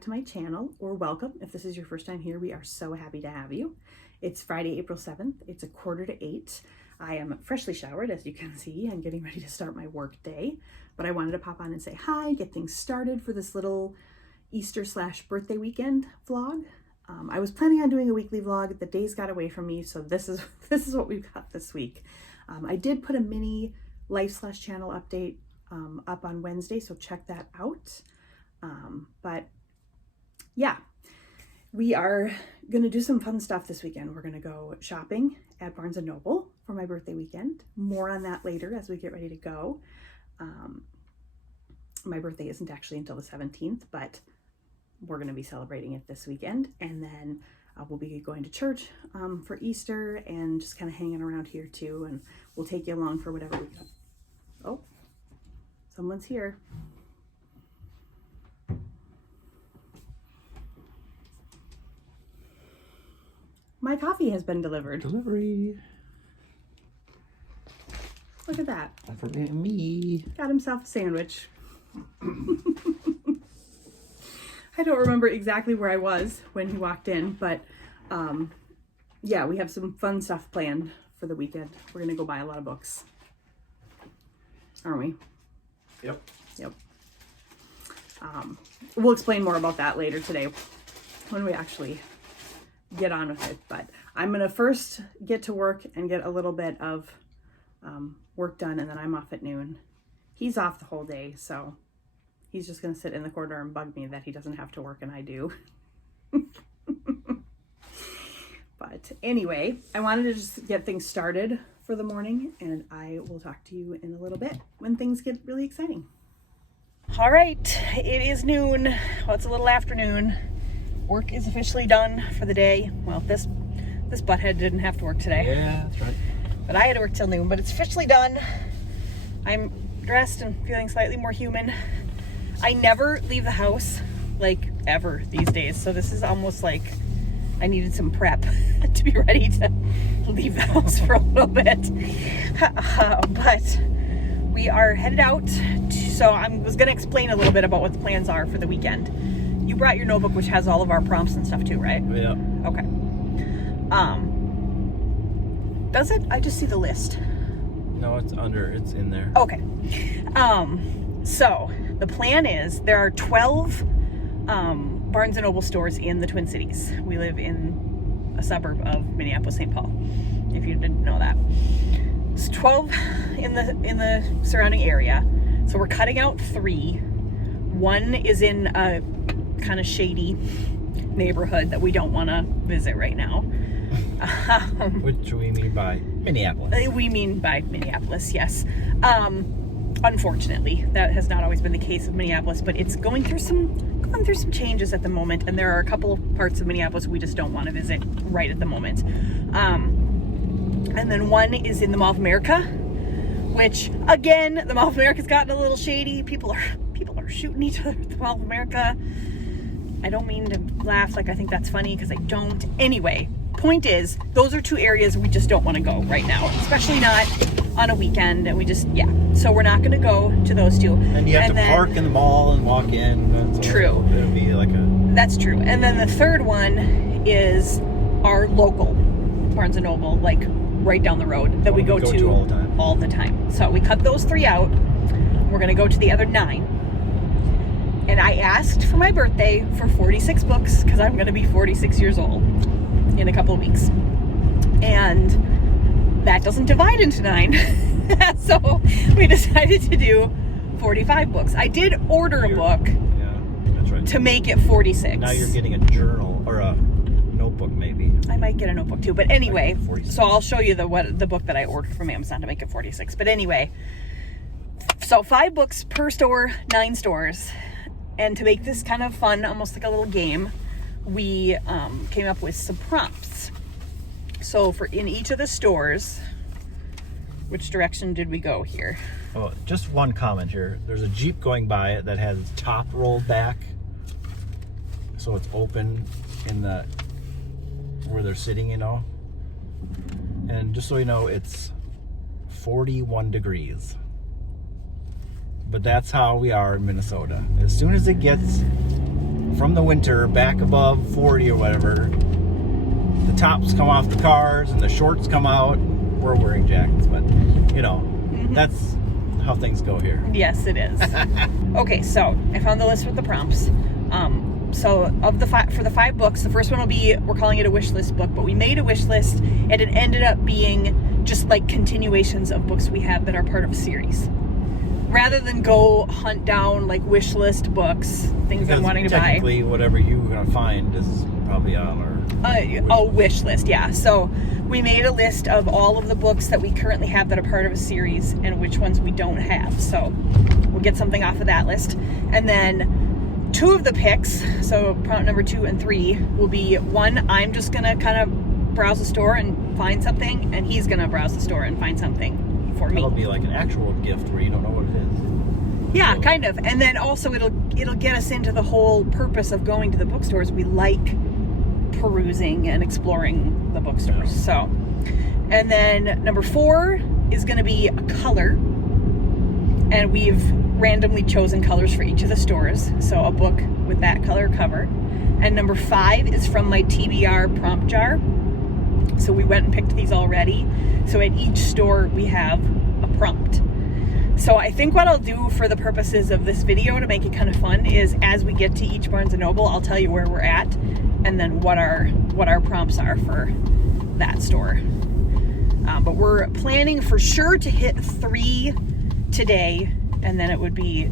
back to my channel, or welcome. If this is your first time here, we are so happy to have you. It's Friday, April 7th. It's 7:45. I am freshly showered, as you can see, and getting ready to start my work day. But I wanted to pop on and say hi, get things started for this little Easter/birthday weekend vlog. I was planning on doing a weekly vlog. The days got away from me, so this is what we've got this week. I did put a mini life/channel update up on Wednesday, so check that out. But yeah, we are going to do some fun stuff this weekend. We're going to go shopping at Barnes & Noble for my birthday weekend. More on that later as we get ready to go. My birthday isn't actually until the 17th, but we're going to be celebrating it this weekend. And then we'll be going to church for Easter and just kind of hanging around here too. And we'll take you along for whatever we got. Oh, someone's here. My coffee has been delivered. Delivery. Look at that. Don't forget me. Got himself a sandwich. I don't remember exactly where I was when he walked in, but yeah, we have some fun stuff planned for the weekend. We're going to go buy a lot of books. Aren't we? Yep. Yep. We'll explain more about that later today when we actually get on with it, but I'm gonna first get to work and get a little bit of work done, and then I'm off at noon. He's off the whole day, so he's just gonna sit in the corner and bug me that he doesn't have to work and I do. But anyway, I wanted to just get things started for the morning, and I will talk to you in a little bit when things get really exciting. All right, it is noon. Well, it's a little afternoon. Work is officially done for the day. Well, this butthead didn't have to work today. Yeah, that's right. But I had to work till noon, but it's officially done. I'm dressed and feeling slightly more human. I never leave the house, like, ever these days. So this is almost like I needed some prep to be ready to leave the house for a little bit. But we are headed out. So I was going to explain a little bit about what the plans are for the weekend. You brought your notebook, which has all of our prompts and stuff too, right? Yeah. Okay. Does it? I just see the list. No, it's in there. Okay. So the plan is there are 12 Barnes & Noble stores in the Twin Cities. We live in a suburb of Minneapolis, St. Paul, if you didn't know that. It's 12 in the surrounding area. So we're cutting out 3. One is in a kind of shady neighborhood that we don't want to visit right now. Which we mean by Minneapolis. We mean by Minneapolis, yes. Unfortunately, that has not always been the case of Minneapolis, but it's going through some changes at the moment, and there are a couple of parts of Minneapolis we just don't want to visit right at the moment. And then one is in the Mall of America, which again, the Mall of America's gotten a little shady. People are shooting each other at the Mall of America. I don't mean to laugh like I think that's funny, because I don't. Anyway, point is, those are 2 areas we just don't want to go right now, especially not on a weekend. And we just, yeah. So we're not going to go to those 2. And you have to park in the mall and walk in. So true. It'll be like a... That's true. And then the third one is our local Barnes & Noble, like right down the road, that we go to all the time. So we cut those 3 out. We're going to go to the other 9. And I asked for my birthday for 46 books, because I'm going to be 46 years old in a couple of weeks. And that doesn't divide into 9. So we decided to do 45 books. I did order a book that's right. to make it 46. Now you're getting a journal or a notebook, maybe. I might get a notebook too. But anyway, so I'll show you the book that I ordered from Amazon to make it 46. But anyway, so 5 books per store, 9 stores. And to make this kind of fun, almost like a little game, we came up with some prompts. So in each of the stores, which direction did we go here? Oh, just one comment here. There's a Jeep going by it that has its top rolled back, so it's open in the where they're sitting, you know. And just so you know, it's 41 degrees. But that's how we are in Minnesota. As soon as it gets from the winter back above 40 or whatever, the tops come off the cars and the shorts come out. We're wearing jackets, but you know, that's how things go here. Yes, it is. Okay, so I found the list with the prompts. So for the 5 books, the first one will be, we're calling it a wish list book, but we made a wish list and it ended up being just like continuations of books we have that are part of a series. Rather than go hunt down like wish list books, things I'm wanting to buy. Technically, whatever you're gonna find is probably on our wish list. Yeah. So we made a list of all of the books that we currently have that are part of a series and which ones we don't have. So we'll get something off of that list, and then 2 of the picks. So prompt number 2 and 3 will be, one, I'm just gonna kind of browse the store and find something, and he's gonna browse the store and find something for me. That'll be like an actual gift where you don't know what it is. Yeah, kind of. And then also it'll get us into the whole purpose of going to the bookstores. We like perusing and exploring the bookstores. Yeah. So, and then number 4 is going to be a color, and we've randomly chosen colors for each of the stores. So a book with that color cover. And number 5 is from my TBR prompt jar. So we went and picked these already. So at each store we have a prompt. So I think what I'll do for the purposes of this video to make it kind of fun is, as we get to each Barnes & Noble, I'll tell you where we're at and then what our prompts are for that store. But we're planning for sure to hit 3 today, and then it would be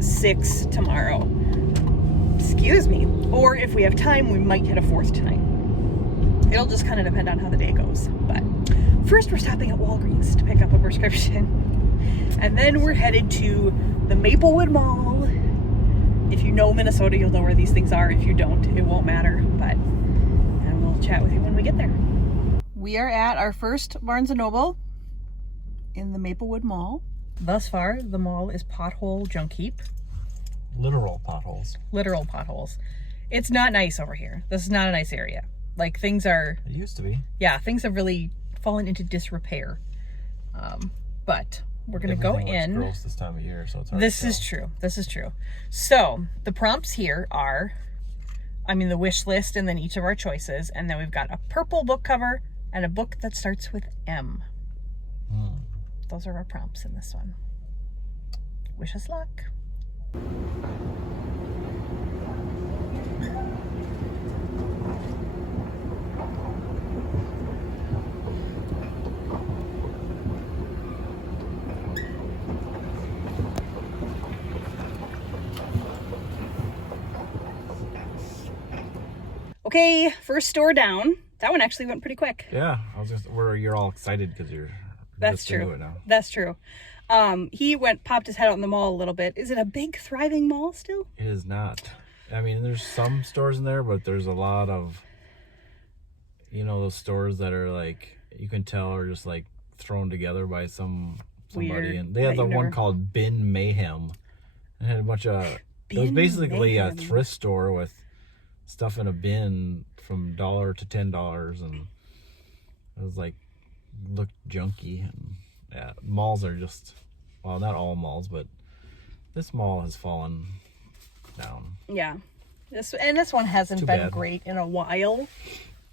6 tomorrow. Excuse me. Or if we have time, we might hit a 4th tonight. It'll just kind of depend on how the day goes. But first we're stopping at Walgreens to pick up a prescription. And then we're headed to the Maplewood Mall. If you know Minnesota, you'll know where these things are. If you don't, it won't matter. And we'll chat with you when we get there. We are at our first Barnes & Noble in the Maplewood Mall. Thus far, the mall is pothole junk heap. Literal potholes. Literal potholes. It's not nice over here. This is not a nice area. Like, things are... It used to be. Yeah, things have really fallen into disrepair. But we're going to go in. Gross this time of year, so it's hard This to is true. This is true. So the prompts here are, the wish list, and then each of our choices. And then we've got a purple book cover and a book that starts with M. Those are our prompts in this one. Wish us luck. Okay, first store down. That one actually went pretty quick. Yeah, you're all excited because you're That's just true. into it now. That's true. He popped his head out in the mall a little bit. Is it a big, thriving mall still? It is not. There's some stores in there, but there's a lot of, those stores that are like, you can tell are just like thrown together by somebody. Weird. And they had the one called Bin Mayhem. It had a bunch of, it was basically a thrift store with stuff in a bin from $1 to $10, and it was like, looked junky. And yeah, malls are just, well, not all malls, but this mall has fallen down. Yeah, this one hasn't Too been bad. great in a while,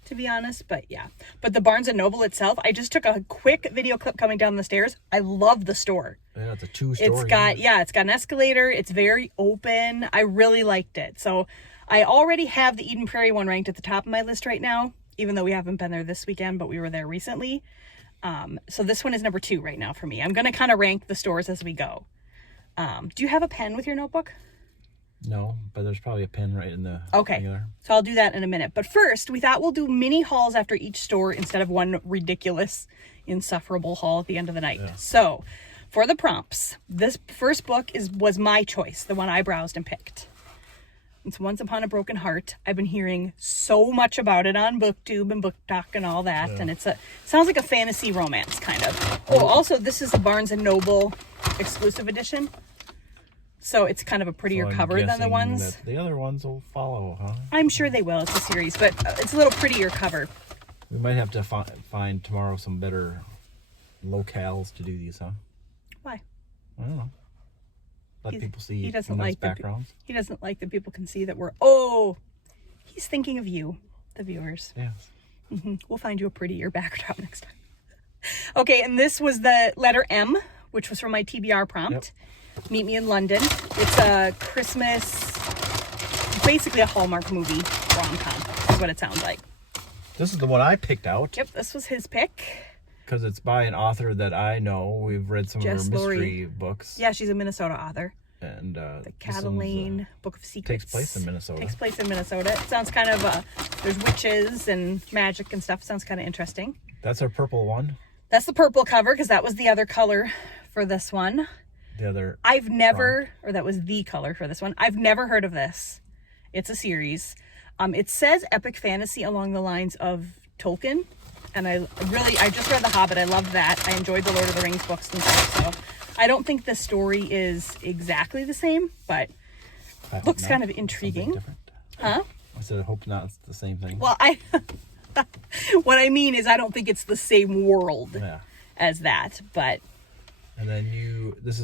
to be honest. But yeah, but the Barnes & Noble itself, I just took a quick video clip coming down the stairs. I love the store. Yeah, it's a 2-story. It's got an escalator. It's very open. I really liked it. So I already have the Eden Prairie one ranked at the top of my list right now, even though we haven't been there this weekend, but we were there recently. So this one is number 2 right now for me. I'm going to kind of rank the stores as we go. Do you have a pen with your notebook? No, but there's probably a pen right in the Okay, there. so I'll do that in a minute. But first, we thought we'll do mini hauls after each store instead of one ridiculous, insufferable haul at the end of the night. Yeah. So, for the prompts, this first book was my choice, the one I browsed and picked. It's Once Upon a Broken Heart. I've been hearing so much about it on BookTube and BookTok and all that, and it sounds like a fantasy romance kind of. Oh, also, this is a Barnes & Noble exclusive edition. So it's kind of a prettier cover than the ones. The other ones will follow, huh? I'm sure they will. It's a series, but it's a little prettier cover. We might have to find tomorrow some better locales to do these, huh? Why? I don't know. Let people see he doesn't nice like backgrounds. He doesn't like that people can see that he's thinking of you, the viewers. Yes. We'll find you a prettier backdrop next time. Okay, and this was the letter M, which was from my TBR prompt. Yep. Meet Me in London. It's a Christmas, basically a Hallmark movie rom-com is what it sounds like. This is the one I picked out. Yep, this was his pick. Because it's by an author that I know. We've read some Jess of her mystery Laurie. Books. Yeah, she's a Minnesota author. And the Catalane Book of Secrets. Takes place in Minnesota. It sounds kind of, there's witches and magic and stuff. Sounds kind of interesting. That's our purple one. That's the purple cover, because that was the other color for this one. The other. That was the color for this one. I've never heard of this. It's a series. It says epic fantasy along the lines of Tolkien. And I just read The Hobbit. I loved that. I enjoyed the Lord of the Rings books and stuff. So I don't think the story is exactly the same, but looks kind of intriguing. Huh? I said, I hope not. It's the same thing. Well, what I mean is I don't think it's the same world as that, but. And then this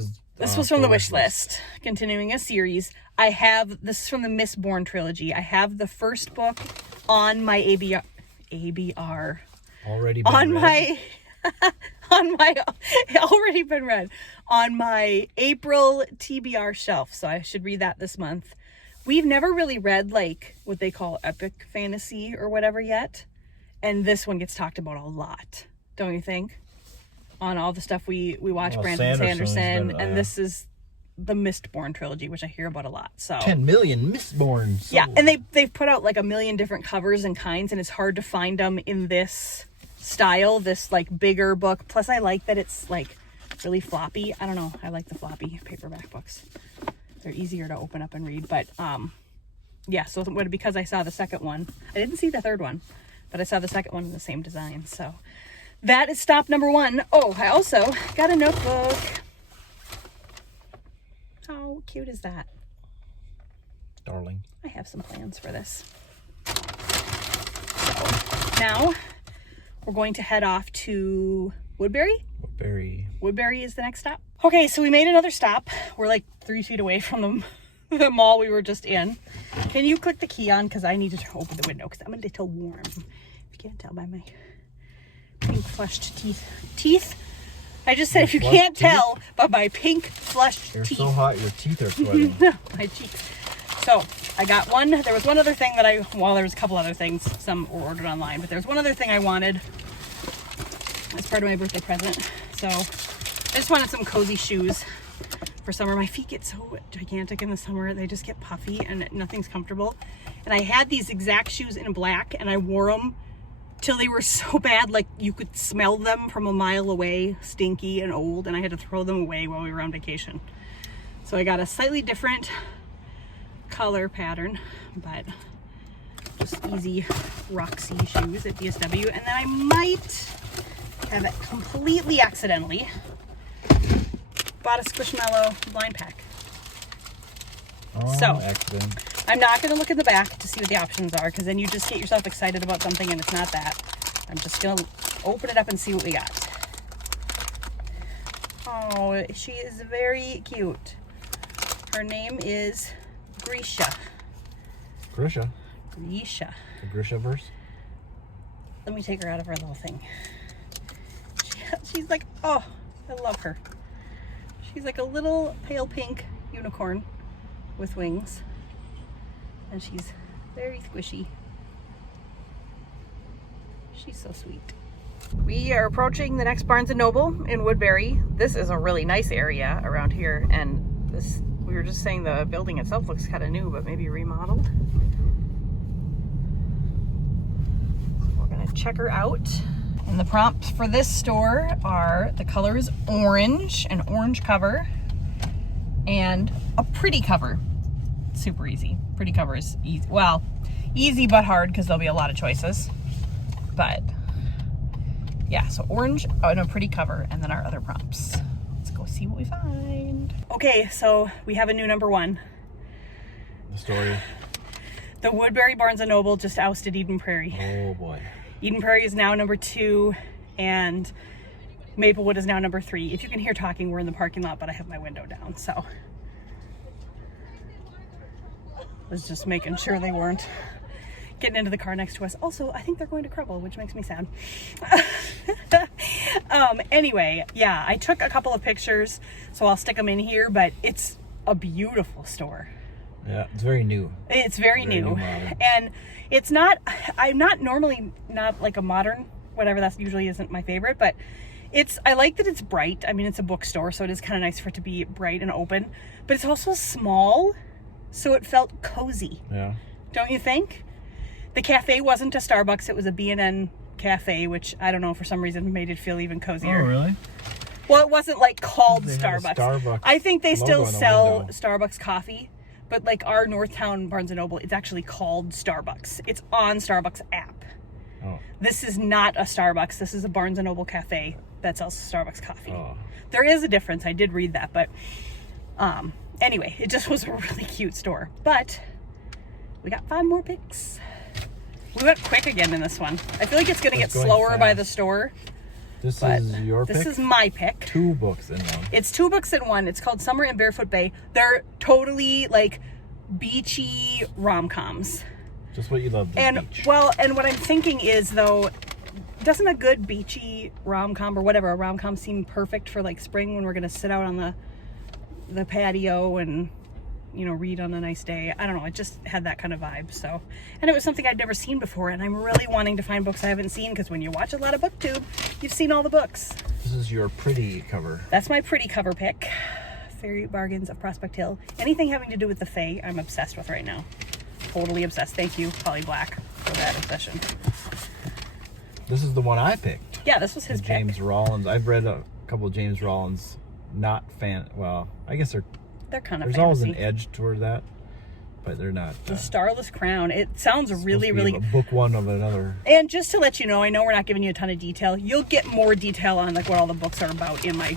was from the wish list. Continuing a series. This is from the Mistborn trilogy. I have the first book on my ABR. Already been read. Already been read on my April TBR shelf, so I should read that this month. We've never really read like what they call epic fantasy or whatever yet, and this one gets talked about a lot, don't you think? On all the stuff we watch, Brandon Sanderson, and this is the Mistborn trilogy, which I hear about a lot. So 10 million Mistborn sold. Yeah, and they've put out like a million different covers and kinds, and it's hard to find them in this style, this like bigger book. Plus I like that it's like really floppy. I don't know, I like the floppy paperback books. They're easier to open up and read. But yeah, so because I saw the second one, I didn't see the third one, but I saw the second one in the same design. So that is stop number 1. Oh, I also got a notebook. How cute is that? Darling. I have some plans for this. So now we're going to head off to Woodbury. Woodbury is the next stop. Okay, so we made another stop. We're like 3 feet away from the mall we were just in. Can you click the key on? Because I need to open the window because I'm a little warm. If you can't tell by my pink flushed teeth. I just said if you can't tell by my pink flushed You're teeth. so hot, your teeth are sweating. My cheeks. So I got one. There was one other thing that there was a couple other things. Some were ordered online, but there's one other thing I wanted as part of my birthday present. So I just wanted some cozy shoes for summer. My feet get so gigantic in the summer. They just get puffy and nothing's comfortable. And I had these exact shoes in black, and I wore them till they were so bad, like you could smell them from a mile away, stinky and old, and I had to throw them away while we were on vacation. So I got a slightly different color pattern, but just easy Roxy shoes at DSW. And then I might have it completely accidentally bought a Squishmallow blind pack. Oh, so accident. I'm not going to look in the back to see what the options are, because then you just get yourself excited about something and it's not that. I'm just going to open it up and see what we got. Oh, she is very cute. Her name is Grisha. Grisha? Grisha. The Grisha verse? Let me take her out of her little thing. She's like, oh, I love her. She's like a little pale pink unicorn with wings. And she's very squishy. She's so sweet. We are approaching the next Barnes & Noble in Woodbury. This is a really nice area around here, and we were just saying the building itself looks kind of new, but maybe remodeled. We're gonna check her out. And the prompts for this store are the color is orange, an orange cover, and a pretty cover. Super easy. Pretty cover is easy. Well, easy but hard because there'll be a lot of choices. But yeah, so orange and a pretty cover, and then our other prompts. Let's go see what we find. Okay, so we have a new number 1. The story. The Woodbury Barnes & Noble just ousted Eden Prairie. Oh boy. Eden Prairie is now number 2, and Maplewood is now number 3. If you can hear talking, we're in the parking lot, but I have my window down, so was just making sure they weren't getting into the car next to us. Also, I think they're going to crumble, which makes me sad. Anyway, yeah, I took a couple of pictures, so I'll stick them in here, but it's a beautiful store. Yeah, it's very new. It's very new. And it's not, I'm not normally not like a modern, whatever, that usually isn't my favorite, but I like that it's bright. I mean, it's a bookstore, so it is kind of nice for it to be bright and open, but it's also small, so it felt cozy. Yeah. Don't you think? The cafe wasn't a Starbucks, it was a B&N cafe, which I don't know, for some reason made it feel even cozier. Oh, really? Well, it wasn't like called They had a Starbucks. I think they still logo on the sell window. Starbucks coffee, but like our Northtown Barnes & Noble, it's actually called Starbucks. It's on Starbucks app. Oh. This is not a Starbucks. This is a Barnes & Noble cafe that sells Starbucks coffee. Oh. There is a difference. I did read that, but anyway, it just was a really cute store. But we got 5 more picks. We went quick again in this one. I feel like it's going to get slower by the store. This is your pick? This is my pick. 2 books in one. It's 2 books in one. It's called Summer in Barefoot Bay. They're totally like beachy rom-coms. Just what you love, the beach. Well, and what I'm thinking is, though, doesn't a good beachy rom-com or whatever, a rom-com seem perfect for like spring when we're going to sit out on the patio and, you know, read on a nice day? I don't know. It just had that kind of vibe. So, and it was something I'd never seen before, and I'm really wanting to find books I haven't seen, because when you watch a lot of BookTube, you've seen all the books. This is your pretty cover. That's my pretty cover pick. Fairy Bargains of Prospect Hill. Anything having to do with the Fae, I'm obsessed with right now. Totally obsessed. Thank you, Polly Black, for that obsession. This is the one I picked. Yeah, this was his pick. James Rollins. I've read a couple of James Rollins. Well, I guess they're kind of. There's always an edge toward that, but they're not. The Starless Crown. It sounds really, really. Book one of another. And just to let you know, I know we're not giving you a ton of detail. You'll get more detail on like what all the books are about in my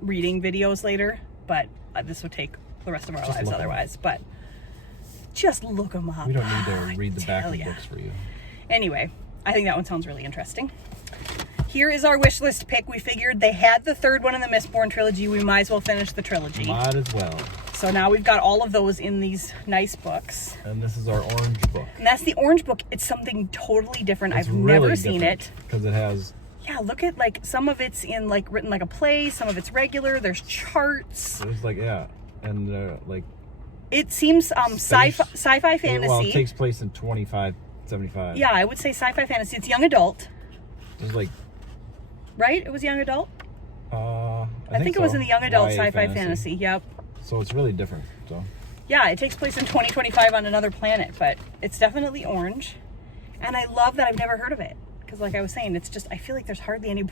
reading videos later. But this would take the rest of our lives otherwise. But just look them up. We don't need to read the back of the books for you. Anyway, I think that one sounds really interesting. Here is our wish list pick. We figured they had the 3rd one in the Mistborn trilogy. We might as well finish the trilogy. Might as well. So now we've got all of those in these nice books. And this is our orange book. And that's the orange book. It's something totally different. I've never seen it. Because it has... Yeah, look at like some of it's in like written like a play. Some of it's regular. There's charts. There's like, yeah. And like... It seems sci-fi fantasy. Well, it takes place in 2575. Yeah, I would say sci-fi fantasy. It's young adult. There's like... Right? It was young adult? I think it was in the young adult sci-fi fantasy. Yep. So it's really different. So. Yeah, it takes place in 2025 on another planet, but it's definitely orange. And I love that I've never heard of it. Because like I was saying, it's just, I feel like there's hardly any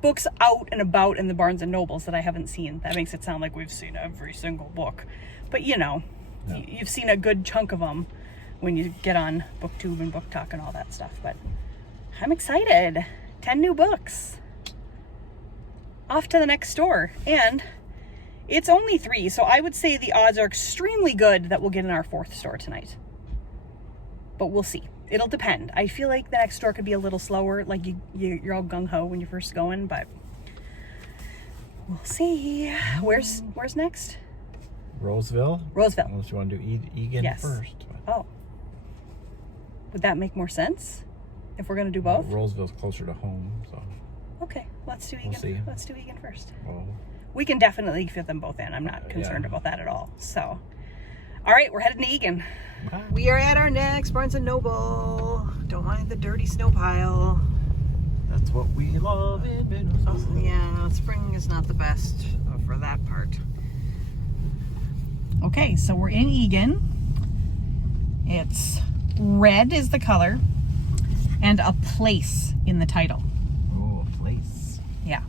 books out and about in the Barnes & Nobles that I haven't seen. That makes it sound like we've seen every single book. But you know, you've seen a good chunk of them when you get on BookTube and Book Talk and all that stuff. But I'm excited. 10 new books. Off to the next store. And it's only 3, so I would say the odds are extremely good that we'll get in our 4th store tonight. But we'll see. It'll depend. I feel like the next store could be a little slower, like you're all gung-ho when you're first going, but we'll see. Where's next? Roseville. Unless you want to do Egan first. But. Oh. Would that make more sense? If we're going to do both? Roseville's closer to home, so. Okay, let's do Egan. We'll see. Let's do Egan first. Well, we can definitely fit them both in. I'm not concerned about that at all. So, all right, we're headed to Egan. Bye. We are at our next Barnes & Noble. Don't mind the dirty snow pile. That's what we love in Minnesota. Yeah, spring is not the best for that part. Okay, so we're in Egan. It's red is the color. And a place in the title. Oh, a place. Yeah.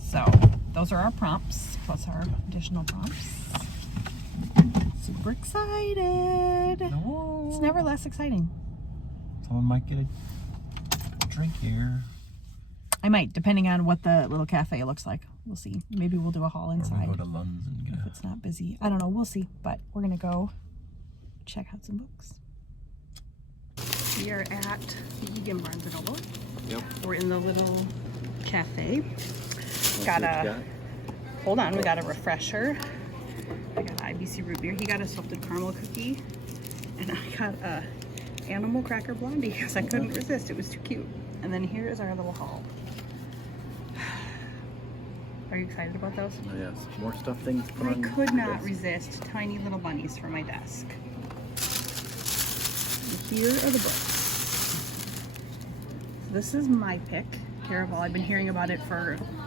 So, those are our prompts, plus our additional prompts. Super excited. No. It's never less exciting. Someone might get a drink here. I might, depending on what the little cafe looks like. We'll see. Maybe we'll do a haul inside. Or we'll go to Lund's and get if it's not busy. I don't know. We'll see. But we're going to go check out some books. We are at the Egan Barnes & Noble. Yep. We're in the little cafe. Got a, hold on, we got a refresher. We ABC root beer. He got a salted caramel cookie, and I got a animal cracker blondie because I couldn't resist. It was too cute. And then here is our little haul. Are you excited about those? Oh, yes, more stuff things. I could not resist tiny little bunnies for my desk. And here are the books. So this is my pick. Caraval. I've been hearing about it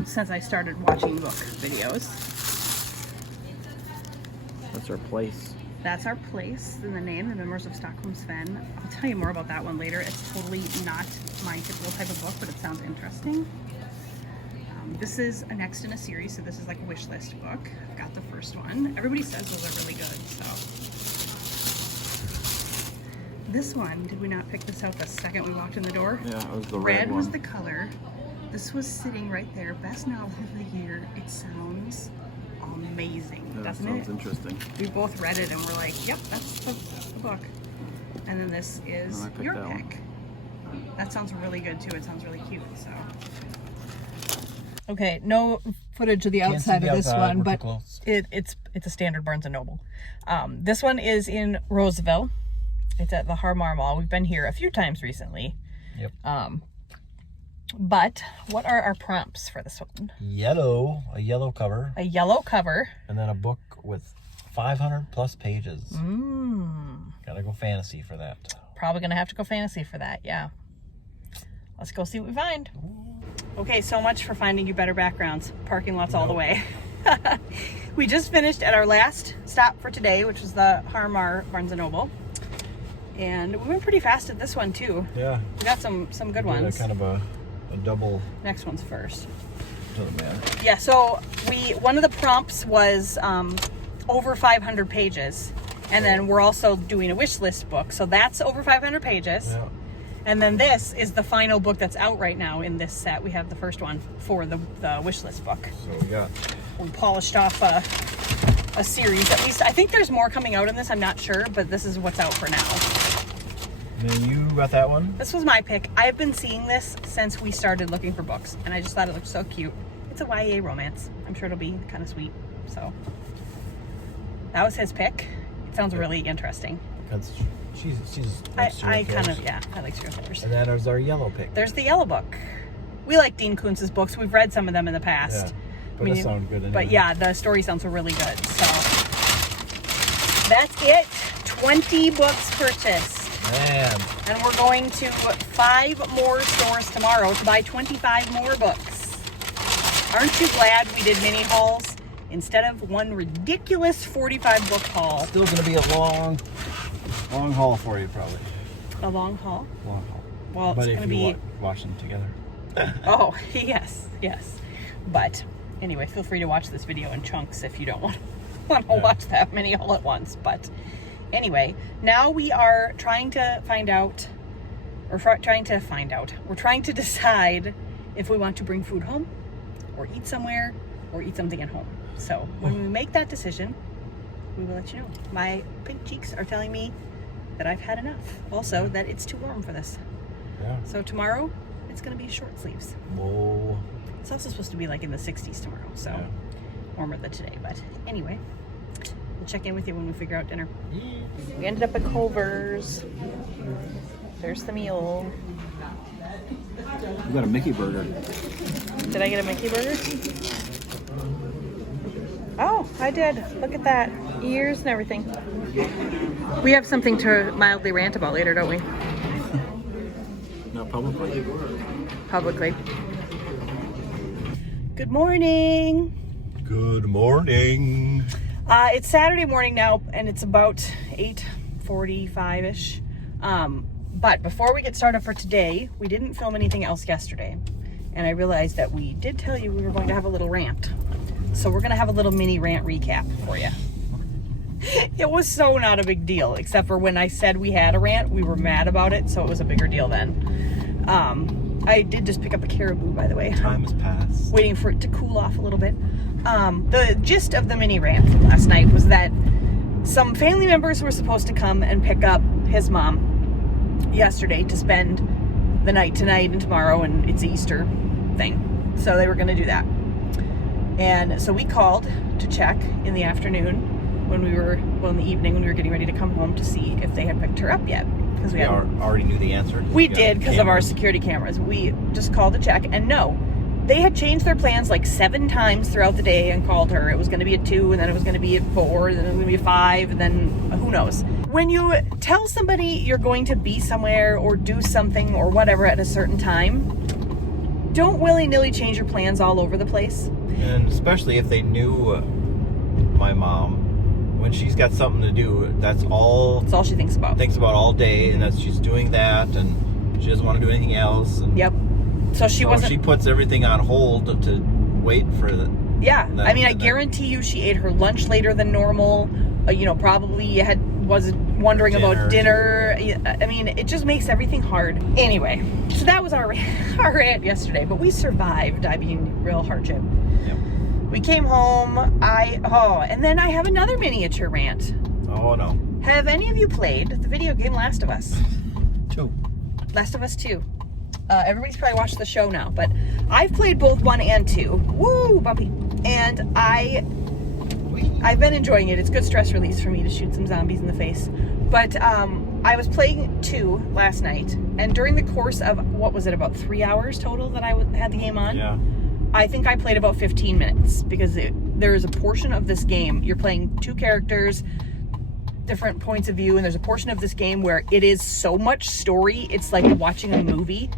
since I started watching book videos. That's our place. That's our place. In the name, The Memoirs of Stockholm Sven. I'll tell you more about that one later. It's totally not my typical type of book, but it sounds interesting. This is a next in a series, so this is like a wish list book. I've got the first one. Everybody says those are really good, so. This one, did we not pick this out the second we walked in the door? Yeah, it was the red one. Was the color. This was sitting right there. Best novel of the year. It sounds amazing, doesn't it? Sounds interesting. We both read it and we're like, yep, that's the book. And then this is your pick. That sounds really good too. It sounds really cute, so. Okay, no footage of the outside of this one, but it's a standard Barnes & Noble. This one is in Roseville. It's at the Harmar Mall. We've been here a few times recently. Yep. But what are our prompts for this one? A yellow cover. A yellow cover. And then a book with 500 plus pages. Gotta go fantasy for that. Probably gonna have to go fantasy for that, yeah. Let's go see what we find. Okay, so much for finding you better backgrounds. Parking lots all the way. We just finished at our last stop for today, which was the Harmar Barnes & Noble. And we went pretty fast at this one too. Yeah. We got some good ones. Kind of a double. Next one's first. Doesn't matter. Yeah, so one of the prompts was over 500 pages. And then we're also doing a wish list book. So that's over 500 pages. Yeah. And then this is the final book that's out right now in this set. We have the first one for the wish list book. So we polished off a series. At least I think there's more coming out in this. I'm not sure, but this is what's out for now. And then you got that one? This was my pick. I've been seeing this since we started looking for books, and I just thought it looked so cute. It's a YA romance. I'm sure it'll be kind of sweet. So that was his pick. It sounds really interesting. Because she's I kind of, yeah, I like serial killers. And then there's our yellow pick. There's the yellow book. We like Dean Koontz's books. We've read some of them in the past. Yeah, but that sounds good anyway. But yeah, the story sounds really good. So that's it. 20 books purchased. Man. And we're going to 5 more stores tomorrow to buy 25 more books. Aren't you glad we did mini hauls instead of one ridiculous 45 book haul? Still going to be a long haul for you, probably. A long haul? Long haul. Well, it's going to be... watch them together. Oh, yes. But anyway, feel free to watch this video in chunks if you don't want to watch that many all at once. But anyway, now we are trying to we're trying to decide if we want to bring food home or eat somewhere or eat something at home. So when we make that decision, we will let you know. My pink cheeks are telling me that I've had enough. Also, that it's too warm for this. Yeah. So tomorrow, it's going to be short sleeves. Whoa. It's also supposed to be like in the 60s tomorrow, so warmer than today. But anyway, we'll check in with you when we figure out dinner. Yeah. We ended up at Culver's. There's the meal. You got a Mickey burger. Did I get a Mickey burger? Oh, I did. Look at that. Ears and everything. We have something to mildly rant about later, don't we? Not publicly. Publicly. Good morning. Good morning. It's Saturday morning now, and it's about 8:45-ish. But before we get started for today, we didn't film anything else yesterday. And I realized that we did tell you we were going to have a little rant. So we're going to have a little mini rant recap for you. It was so not a big deal, except for when I said we had a rant, we were mad about it, so it was a bigger deal then. I did just pick up a caribou, by the way. Time has passed. Waiting for it to cool off a little bit. The gist of the mini rant from last night was that some family members were supposed to come and pick up his mom yesterday to spend the night tonight and tomorrow, and it's Easter thing. So they were going to do that. And so we called to check in the afternoon, when we were, well, in the evening when we were getting ready to come home to see if they had picked her up yet. Because we already knew the answer. We did because of our security cameras. We just called to check, and no, they had changed their plans like 7 times throughout the day and called her. It was going to be at 2, and then it was going to be at 4, and then it was going to be at 5, and then who knows. When you tell somebody you're going to be somewhere or do something or whatever at a certain time, don't willy-nilly change your plans all over the place. And especially if they knew my mom, when she's got something to do, that's all she thinks about. Thinks about all day, and that's she's doing that, and she doesn't want to do anything else. And yep. So she puts everything on hold to wait for the. Yeah, I mean, I guarantee you, she ate her lunch later than normal. Probably was wondering about dinner. I mean, it just makes everything hard. Anyway, so that was our rant yesterday, but we survived. I mean, real hardship. Yep. We came home. And then I have another miniature rant. Oh no. Have any of you played the video game Last of Us? 2. Last of Us 2. Everybody's probably watched the show now, but I've played both 1 and 2. Woo, puppy. And I've been enjoying it. It's good stress release for me to shoot some zombies in the face. But I was playing 2 last night, and during the course of, what was it, about 3 hours total that I had the game on? Yeah. I think I played about 15 minutes because there is a portion of this game, you're playing 2 characters, different points of view, and there's a portion of this game where it is so much story, it's like watching a movie.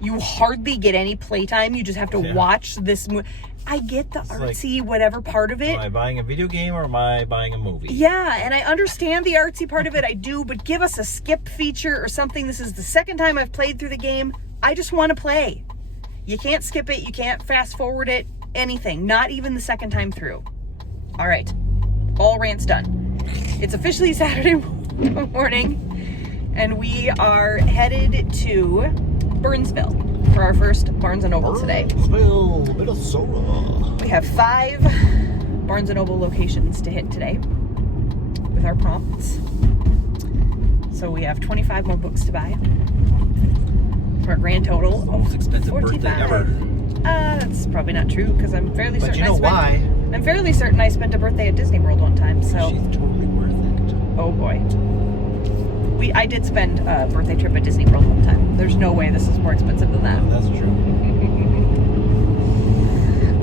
You hardly get any playtime. You just have to watch this movie. I get the artsy, whatever part of it. Am I buying a video game or am I buying a movie? Yeah, and I understand the artsy part of it. I do, but give us a skip feature or something. This is the second time I've played through the game. I just want to play. You can't skip it. You can't fast forward it. Anything. Not even the second time through. All right. All rants done. It's officially Saturday morning, and we are headed to Burnsville for our first Barnes & Noble today. Burnsville, Minnesota. We have 5 Barnes & Noble locations to hit today with our prompts. So we have 25 more books to buy for a grand total the most expensive 45. birthday ever. That's probably not true because I'm fairly certain. But you know why? I'm fairly certain I spent a birthday at Disney World one time. So she's totally worth it. Oh boy. I did spend a birthday trip at Disney World one time. There's no way this is more expensive than that. Oh, that's true.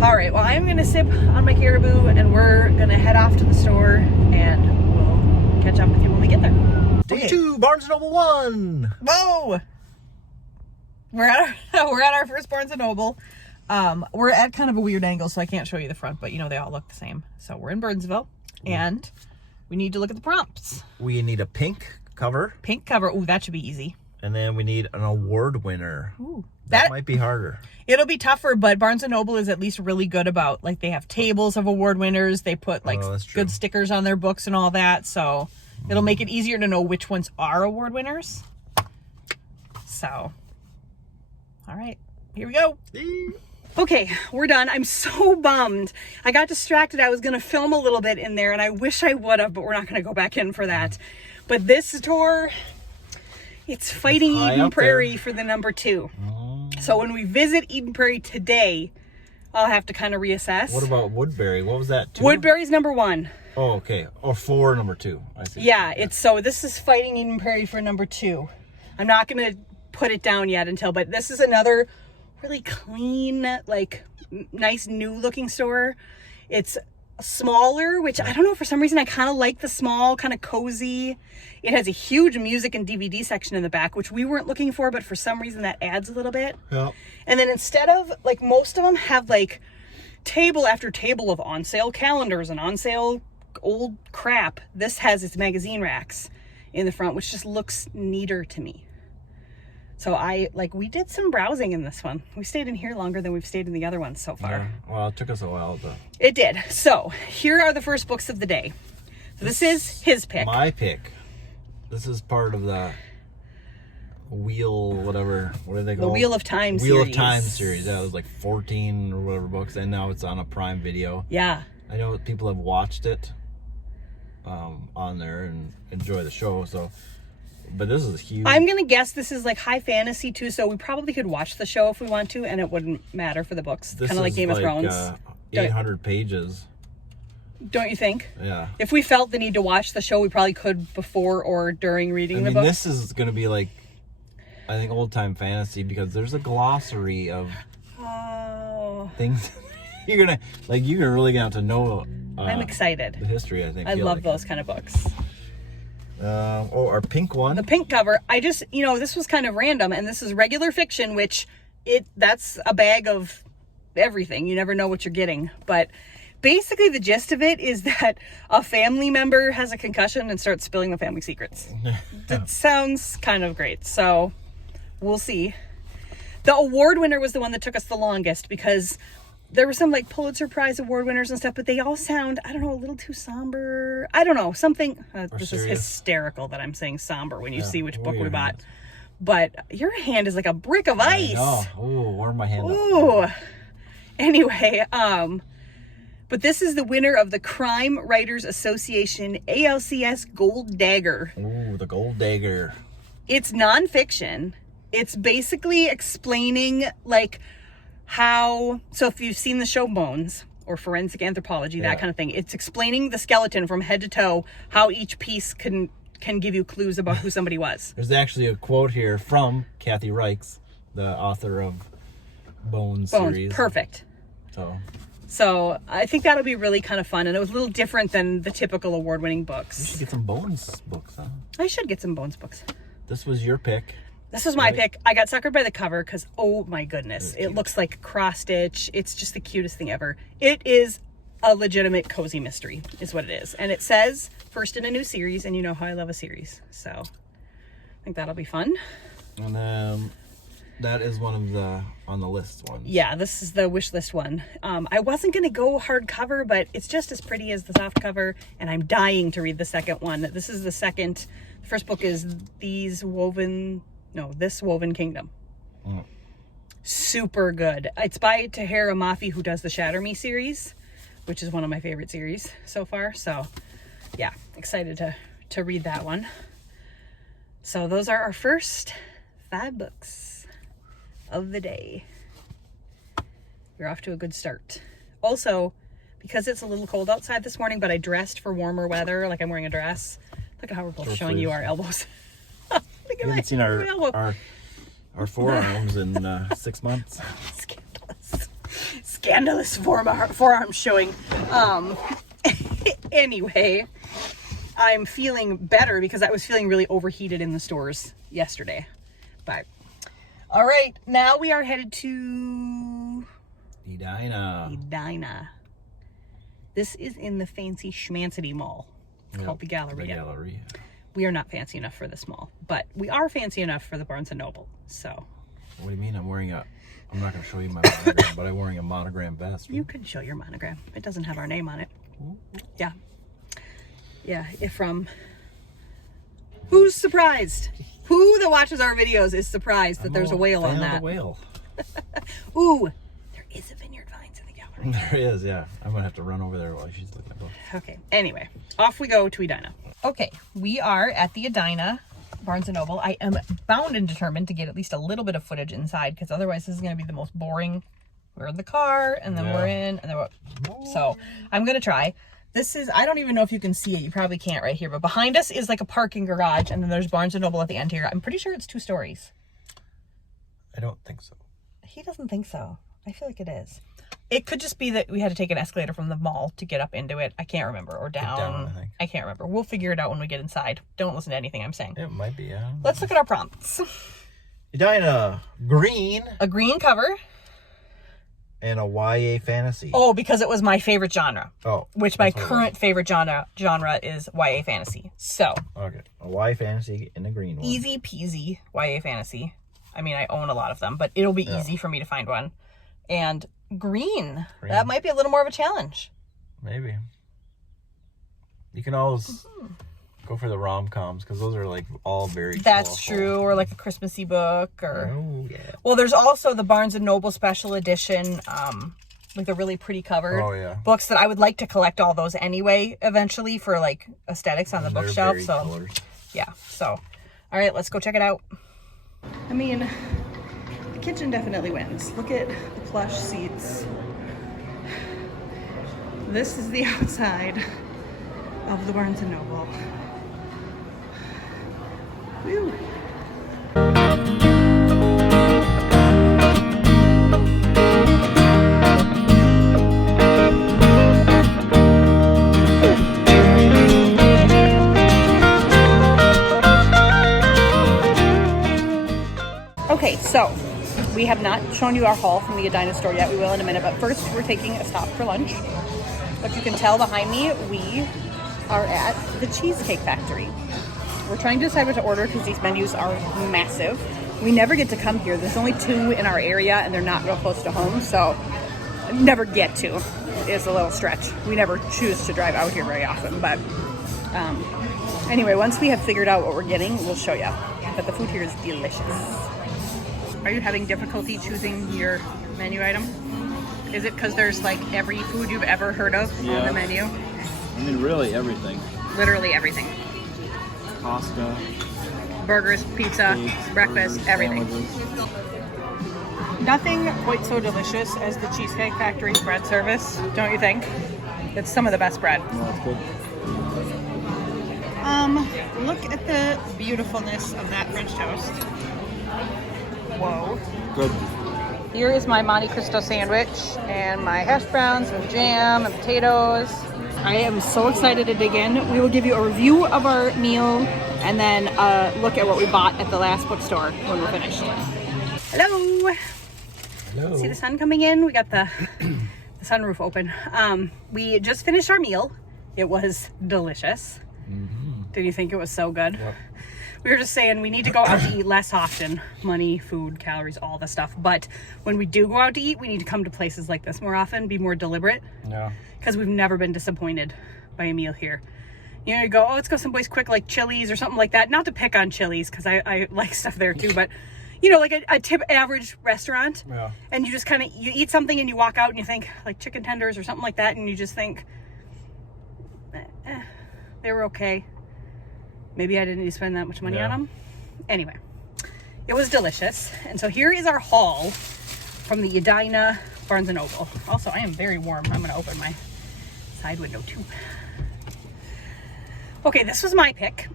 All right, well, I'm going to sip on my Caribou, and we're going to head off to the store, and we'll catch up with you when we get there. Day 2, Barnes & Noble 1. Whoa! We're at our first Barnes & Noble. We're at kind of a weird angle, so I can't show you the front, but they all look the same. So we're in Burnsville, and we need to look at the prompts. We need a pink cover. Pink cover. Ooh, that should be easy. And then we need an award winner. Ooh. That might be harder. It'll be tougher, but Barnes & Noble is at least really good about, like, they have tables of award winners. They put, like, good stickers on their books and all that. So it'll make it easier to know which ones are award winners. So, all right, here we go. Okay, we're done. I'm so bummed. I got distracted. I was going to film a little bit in there, and I wish I would have, but we're not going to go back in for that. But this store, it's Fighting Eden Prairie for the number 2. So when we visit Eden Prairie today, I'll have to kind of reassess. What about Woodbury? What was that? 2? Woodbury's number 1. Oh, okay. Or 4, number 2. I see. Yeah, so this is Fighting Eden Prairie for number 2. I'm not going to put it down yet but this is another really clean, like, nice new looking store. It's smaller, which I don't know, for some reason I kind of like the small, kind of cozy. It has a huge music and DVD section in the back, which we weren't looking for, but for some reason that adds a little bit. Yeah. And then instead of, like, most of them have, like, table after table of on sale calendars and on sale old crap, this has its magazine racks in the front, which just looks neater to me. So we did some browsing in this one. We stayed in here longer than we've stayed in the other ones so far. Yeah. Well, it took us a while to... It did. So here are the first books of the day. So this is his pick. My pick. This is part of the Wheel, whatever. What do they call it? The Wheel of Time series. Wheel of Time series. That was like 14 or whatever books, and now it's on a Prime Video. Yeah. I know people have watched it on there and enjoy the show, so... But this is huge. I'm going to guess this is like high fantasy too, so we probably could watch the show if we want to, and it wouldn't matter for the books. Kind of like Game of Thrones. 800 pages. Don't you think? Yeah. If we felt the need to watch the show, we probably could before or during reading the book. This is going to be like, I think, old-time fantasy because there's a glossary of things. You're really going to have to know. I'm excited. The history, I think. I love those kind of books. Our pink one. The pink cover. I just, this was kind of random, and this is regular fiction, which that's a bag of everything. You never know what you're getting. But basically the gist of it is that a family member has a concussion and starts spilling the family secrets. It sounds kind of great. So we'll see. The award winner was the one that took us the longest because there were some like Pulitzer Prize award winners and stuff, but they all sound, I don't know, a little too somber. I don't know, something. This is hysterical that I'm saying somber when you see which book we bought. But your hand is like a brick of ice. Oh, warm my hand up. Anyway, but this is the winner of the Crime Writers Association ALCS Gold Dagger. Ooh, the Gold Dagger. It's nonfiction. It's basically explaining like how, so if you've seen the show Bones or Forensic Anthropology, that kind of thing, it's explaining the skeleton from head to toe, how each piece can give you clues about who somebody was. There's actually a quote here from Kathy Reichs, the author of Bones series. Perfect. So I think that'll be really kind of fun, and it was a little different than the typical award-winning books. You should get some Bones books, huh? I should get some Bones books. This was your pick. This was my pick. I got suckered by the cover because, oh my goodness, it looks like cross-stitch. It's just the cutest thing ever. It is a legitimate cozy mystery, is what it is. And it says, first in a new series, and you know how I love a series. So I think that'll be fun. And then that is one of the on the list ones. Yeah, this is the wish list one. I wasn't going to go hardcover, but it's just as pretty as the soft cover, and I'm dying to read the second one. This is the second. The first book is This Woven Kingdom. Super good. It's by Tahira Mafi, who does the Shatter Me series, which is one of my favorite series so far. So yeah, excited to read that one. So those are our first 5 books of the day. You're off to a good start. Also, because it's a little cold outside this morning, but I dressed for warmer weather, like I'm wearing a dress. Look at how we're both showing you our elbows. Look at we haven't seen our forearms in 6 months. Scandalous forearms showing. Anyway, I'm feeling better because I was feeling really overheated in the stores yesterday. But all right, now we are headed to Edina. This is in the fancy schmancy mall. It's called the Galleria. We are not fancy enough for this mall, but we are fancy enough for the Barnes & Noble. So. What do you mean? I'm not going to show you my monogram, but I'm wearing a monogram vest. You can show your monogram. It doesn't have our name on it. Yeah. Who's surprised? Who that watches our videos is surprised that there's a whale on that? A whale. Ooh, there is a Vineyard Vines in the gallery. There is, yeah. I'm going to have to run over there while she's looking at books. Okay, anyway, off we go to Edina. Okay, we are at the Edina Barnes & Noble. I am bound and determined to get at least a little bit of footage inside, because otherwise this is going to be the most boring. We're in the car, and then we're in, and then we're... So, I'm going to try. This is, I don't even know if you can see it. You probably can't right here, but behind us is like a parking garage, and then there's Barnes & Noble at the end here. I'm pretty sure it's 2 stories. I don't think so. He doesn't think so. I feel like it is. It could just be that we had to take an escalator from the mall to get up into it. I can't remember. Or down. I can't remember. We'll figure it out when we get inside. Don't listen to anything I'm saying. It might be, yeah. Let's look at our prompts. Edina, green. A green cover. And a YA fantasy. Oh, because it was my favorite genre. Oh. Which my current favorite genre is YA fantasy. So. Okay. A YA fantasy and a green one. Easy peasy YA fantasy. I mean, I own a lot of them, but it'll be easy for me to find one. And green. That might be a little more of a challenge. Maybe. You can always go for the rom-coms, because those are like all very That's colorful. True, or like a Christmassy book, or... Oh, yeah. Well, there's also the Barnes & Noble special edition, like the really pretty covered books that I would like to collect all those anyway, eventually, for like aesthetics on the bookshelf. So, colors. Yeah. So, all right, let's go check it out. I mean, the kitchen definitely wins. Look at the plush seats. This is the outside of the Barnes & Noble. Woo. Okay, so we have not shown you our haul from the Edina store yet. We will in a minute, but first we're taking a stop for lunch. If you can tell behind me, we are at the Cheesecake Factory. We're trying to decide what to order because these menus are massive. We never get to come here. There's only 2 in our area and they're not real close to home, so never get to. It's a little stretch. We never choose to drive out here very often, but anyway, once we have figured out what we're getting, we'll show you. But the food here is delicious. Are you having difficulty choosing your menu item? Is it because there's like every food you've ever heard of on the menu? I mean, really everything. Literally everything. Pasta. Burgers, pizza, steaks, breakfast, burgers, everything. sandwiches. Nothing quite so delicious as the Cheesecake Factory's bread service, don't you think? It's some of the best bread. No, it's good. Look at the beautifulness of that French toast. Whoa. Good. Here is my Monte Cristo sandwich and my hash browns and jam and potatoes. I am so excited to dig in. We will give you a review of our meal and then look at what we bought at the last bookstore when we're finished. Hello. Hello. See the sun coming in? We got the sunroof open. We just finished our meal. It was delicious. Mm-hmm. Did you think it was so good? Yep. We were just saying we need to go out to eat less often. Money, food, calories, all the stuff. But when we do go out to eat, we need to come to places like this more often, be more deliberate. Yeah. Because we've never been disappointed by a meal here. You know, you go, oh, let's go someplace quick like Chili's or something like that. Not to pick on Chili's, because I like stuff there too. But, you know, like a tip average restaurant. Yeah. And you just kind of, you eat something and you walk out and you think, like chicken tenders or something like that. And you just think, they were okay. Maybe I didn't need to spend that much money on them. Anyway, it was delicious. And so here is our haul from the Edina Barnes & Noble. Also, I am very warm. I'm going to open my side window too. Okay, this was my pick.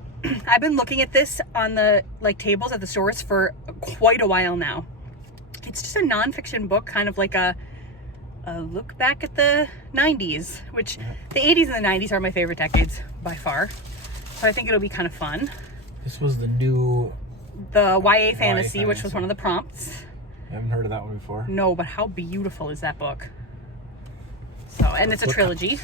I've been looking at this on the tables at the stores for quite a while now. It's just a nonfiction book, kind of like a look back at the 90s, which the 80s and the 90s are my favorite decades by far. So I think it'll be kind of fun. This was the new... The YA fantasy, which was one of the prompts. I haven't heard of that one before. No, but how beautiful is that book? So, and it's a trilogy.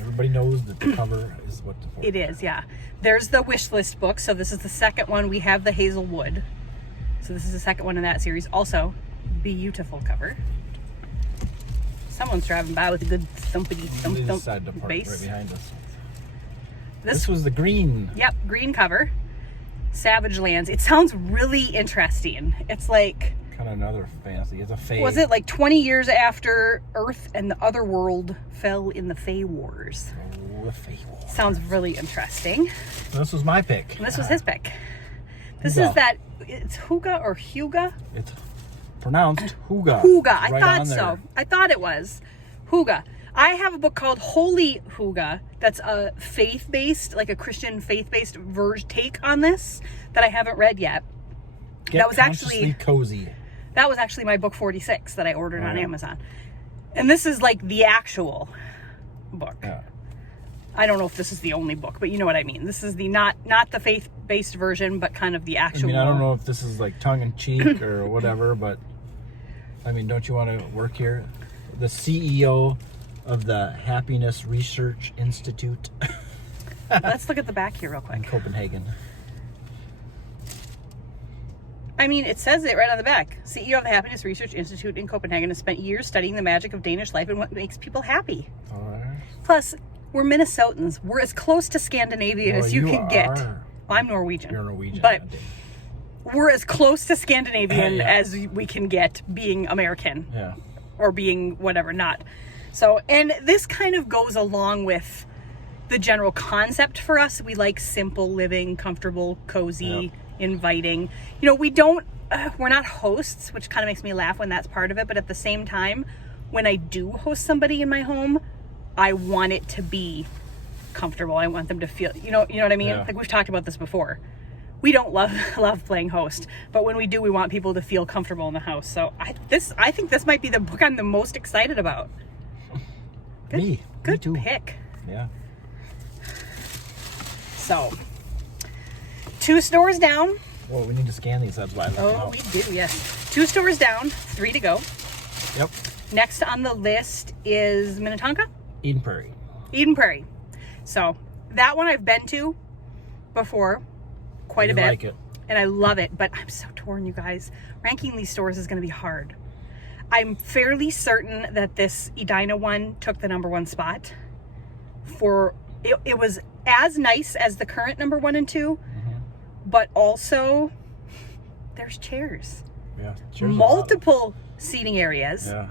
Everybody knows that the cover is what the book It is, yeah. There's the wish list book. So this is the second one. We have the Hazelwood. So this is the second one in that series. Also, beautiful cover. Someone's driving by with a good thumpity thump thump bass. Right behind us. This was the green. Yep, green cover. Savage Lands. It sounds really interesting. It's like... Kind of another fantasy. It's a fae. Was it like 20 years after Earth and the other world fell in the Fae Wars? Oh, the Fae Wars. Sounds really interesting. This was my pick. And this was his pick. This Huga. is that... It's Huga or Huga? It's pronounced Huga. Huga. I Right thought on so. there. I thought it was. Huga. I have a book called Holy Huga that's a faith-based, like a Christian faith-based take on this that I haven't read yet. Get consciously cozy. That was actually my book 46 that I ordered on Amazon. And this is like the actual book. Yeah. I don't know if this is the only book, but you know what I mean. This is the not the faith-based version, but kind of the actual. I mean, I don't know if this is like tongue-in-cheek or whatever, but I mean, don't you want to work here? The CEO of the Happiness Research Institute. Let's look at the back here real quick. In Copenhagen. I mean, it says it right on the back. CEO of the Happiness Research Institute in Copenhagen has spent years studying the magic of Danish life and what makes people happy. All right. Plus, we're Minnesotans. We're as close to Scandinavian as you can get. Well, I'm Norwegian. You're Norwegian. But we're as close to Scandinavian as we can get being American. Yeah. Or being whatever, not. So, and this kind of goes along with the general concept for us. We like simple living, comfortable, cozy, inviting. You know, we're not hosts, which kind of makes me laugh when that's part of it. But at the same time, when I do host somebody in my home, I want it to be comfortable. I want them to feel, you know what I mean? Yeah. Like we've talked about this before. We don't love playing host, but when we do, we want people to feel comfortable in the house. So I think this might be the book I'm the most excited about. Good pick. Yeah. So 2 stores down. Well, we need to scan these. That's why. We do, yes. 2 stores down, 3 to go. Yep. Next on the list is Minnetonka? Eden Prairie. Eden Prairie. So that one I've been to before quite a bit. Like it. And I love it, but I'm so torn, you guys. Ranking these stores is going to be hard. I'm fairly certain that this Edina one took the #1 spot. It was as nice as the current #1 and 2, but also there's chairs. Yeah. Multiple seating areas. Yeah.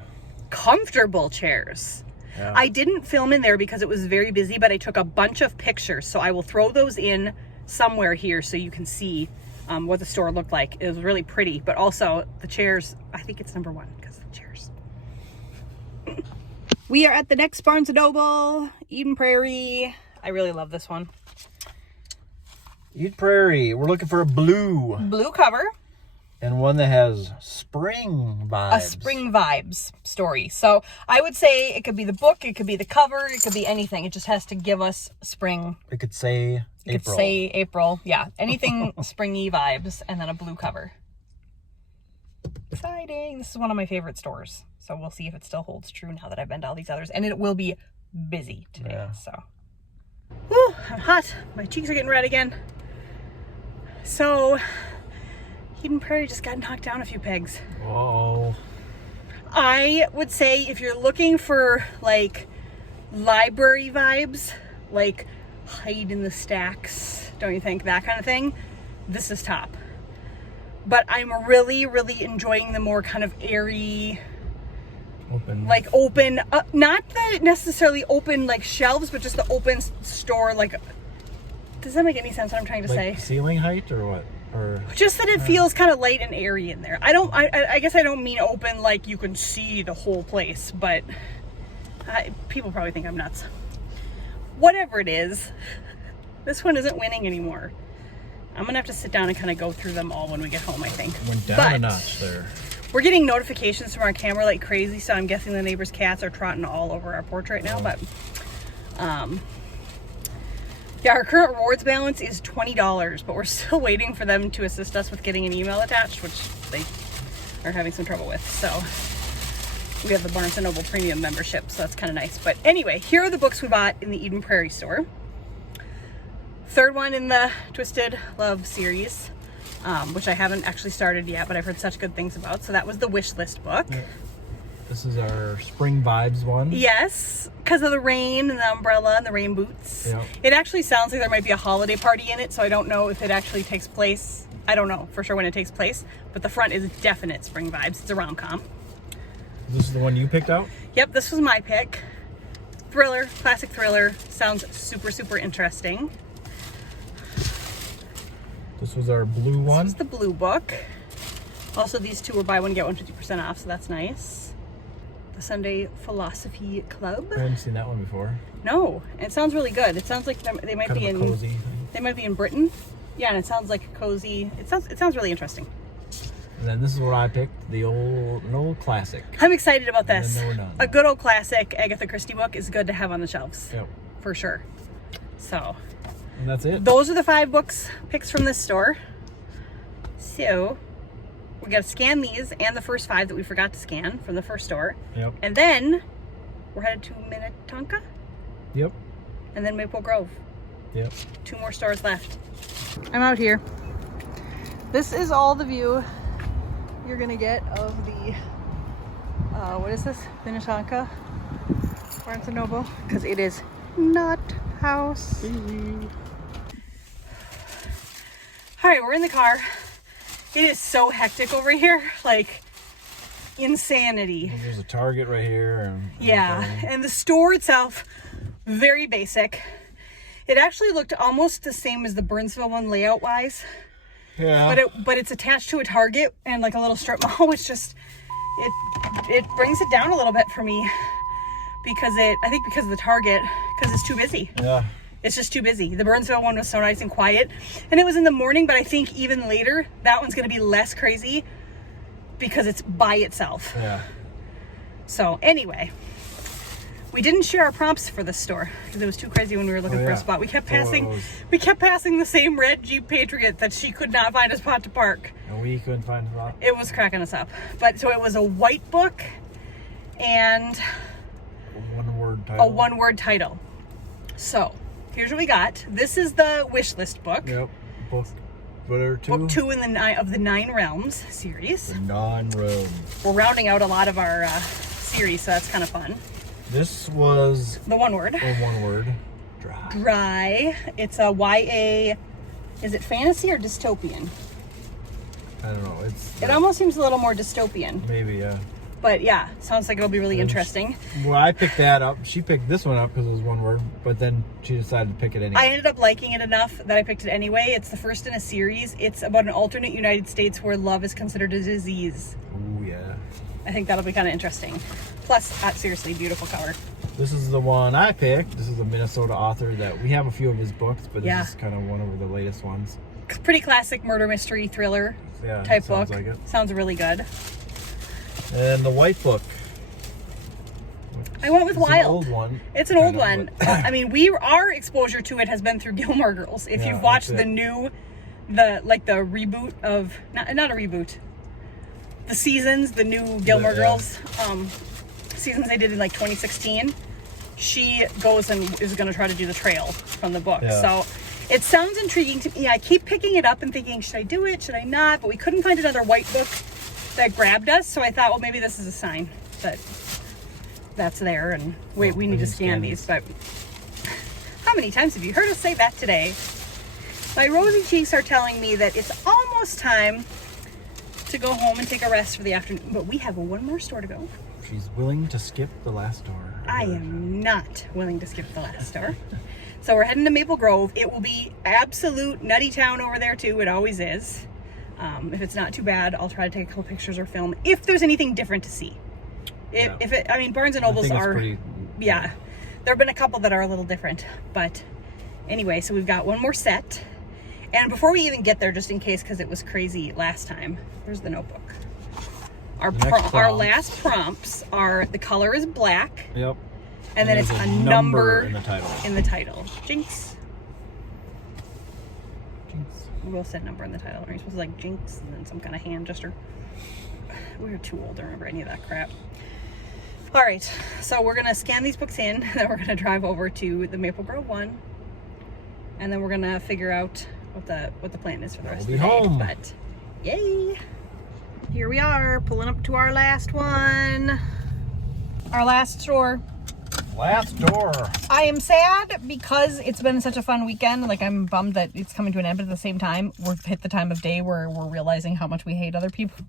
Comfortable chairs. Yeah. I didn't film in there because it was very busy, but I took a bunch of pictures, so I will throw those in somewhere here so you can see what the store looked like. It was really pretty, but also the chairs, I think it's #1 because of the chairs. We are at the next Barnes & Noble, Eden Prairie. I really love this one. Eden Prairie. We're looking for a blue cover. and one that has spring vibes. A spring vibes story. So I would say it could be the book, it could be the cover, it could be anything. It just has to give us spring. It could say April. Could say April. Yeah, anything springy vibes, and then a blue cover. Exciting. This is one of my favorite stores. So we'll see if it still holds true now that I've been to all these others. And it will be busy today. Yeah. So. Whew, I'm hot. My cheeks are getting red again. So Eden Prairie just got knocked down a few pegs. Whoa. I would say if you're looking for like library vibes, like hide in the stacks, don't you think? That kind of thing. This is top. But I'm really, really enjoying the more kind of airy, like open, not the necessarily open like shelves, but just the open store. Like, does that make any sense what I'm trying to say? Ceiling height or what? Or just that it feels kind of light and airy in there. I guess I don't mean open like you can see the whole place, but people probably think I'm nuts. Whatever it is, this one isn't winning anymore. I'm gonna have to sit down and kind of go through them all when we get home, I think. Went down a notch there. We're getting notifications from our camera like crazy, so I'm guessing the neighbors' cats are trotting all over our porch right now. But yeah, our current rewards balance is $20, but we're still waiting for them to assist us with getting an email attached, which they are having some trouble with. So we have the Barnes & Noble Premium membership, so that's kind of nice. But anyway, here are the books we bought in the Eden Prairie store. Third one in the Twisted Love series, which I haven't actually started yet, but I've heard such good things about. So that was the wish list book. Yeah. This is our spring vibes one. Yes, because of the rain and the umbrella and the rain boots. Yep. It actually sounds like there might be a holiday party in it, so I don't know if it actually takes place. I don't know for sure when it takes place, but the front is definite spring vibes. It's a rom-com. This is the one you picked out? Yep, this was my pick. Thriller, classic thriller. Sounds super, super interesting. This was our blue one. This is the blue book. Also, these two were buy one, get one 50% off, so that's nice. The Sunday Philosophy Club. I haven't seen that one before. No, it sounds really good. It sounds like they might Kind be of a in cozy thing. They might be in Britain. Yeah, and it sounds like a cozy. It sounds really interesting. And then this is what I picked, an old classic. I'm excited about this. And then we're done. A good old classic Agatha Christie book is good to have on the shelves. Yep. For sure. So And that's it. those are the 5 books picks from this store. So we got to scan these and the first 5 that we forgot to scan from the first store. Yep. And then we're headed to Minnetonka Yep. and then Maple Grove. Yep. 2 more stores left. I'm out here. This is all the view you're gonna get of the what is this? Minnetonka Barnes & Noble, because it is not house. Alright, we're in the car. It is so hectic over here, like insanity. There's a Target right here. And Yeah, and the store itself, very basic. It actually looked almost the same as the Burnsville one layout wise. Yeah. But it's attached to a Target and like a little strip mall, which just it brings it down a little bit for me. I think because of the Target, because it's too busy. Yeah. It's just too busy. The Burnsville one was so nice and quiet, and it was in the morning, but I think even later, that one's going to be less crazy because it's by itself. Yeah. So anyway, we didn't share our prompts for this store because it was too crazy when we were looking for a spot. We kept passing the same red Jeep Patriot that she could not find a spot to park. And we couldn't find a spot. It was cracking us up. But so it was a white book and a one-word title. So here's what we got. This is the wish list book. Yep. Book 2. Book 2 in the 9 Realms series. The 9 Realms. We're rounding out a lot of our series, so that's kind of fun. This was the one word. Dry. It's a YA. Is it fantasy or dystopian? I don't know. It almost seems a little more dystopian. Maybe, yeah. But yeah, sounds like it'll be really interesting. Well, I picked that up. She picked this one up because it was one word, but then she decided to pick it anyway. I ended up liking it enough that I picked it anyway. It's the first in a series. It's about an alternate United States where love is considered a disease. Oh, yeah. I think that'll be kind of interesting. Plus, seriously, beautiful cover. This is the one I picked. This is a Minnesota author that we have a few of his books, but this is kind of one of the latest ones. Pretty classic murder mystery thriller type book. Like it. Sounds really good. And the white book. I went with Wild. It's an old one. It's an old one. I mean, our exposure to it has been through Gilmore Girls. If you've watched the reboot of not a reboot, the seasons, the new Gilmore Girls seasons they did in like 2016, she goes and is going to try to do the trail from the book. Yeah. So it sounds intriguing to me. I keep picking it up and thinking, should I do it? Should I not? But we couldn't find another white book that grabbed us, so I thought, well, maybe this is a sign that that's there, and we need to scan these. But how many times have you heard us say that today? My rosy cheeks are telling me that it's almost time to go home and take a rest for the afternoon, but we have one more store to go. She's willing to skip the last store. I am not willing to skip the last store. So we're heading to Maple Grove. It will be absolute nutty town over there too. It always is. If it's not too bad, I'll try to take a couple pictures or film if there's anything different to see. Barnes and Nobles are, there have been a couple that are a little different, but anyway, so we've got one more set. And before we even get there, just in case, because it was crazy last time, there's the notebook. Our last prompts are, the color is black. Yep. And then it's a number in the title. Jinx. We both said number in the title. Are you supposed to like Jinx and then some kind of hand gesture? We were too old to remember any of that crap. All right, so we're gonna scan these books in, then we're gonna drive over to the Maple Grove one, and then we're gonna figure out what the plan is for the rest of the day. Home. But yay! Here we are, pulling up to our last one. Our last store. Last door. I am sad because it's been such a fun weekend. Like, I'm bummed that it's coming to an end, but at the same time, we've hit the time of day where we're realizing how much we hate other people.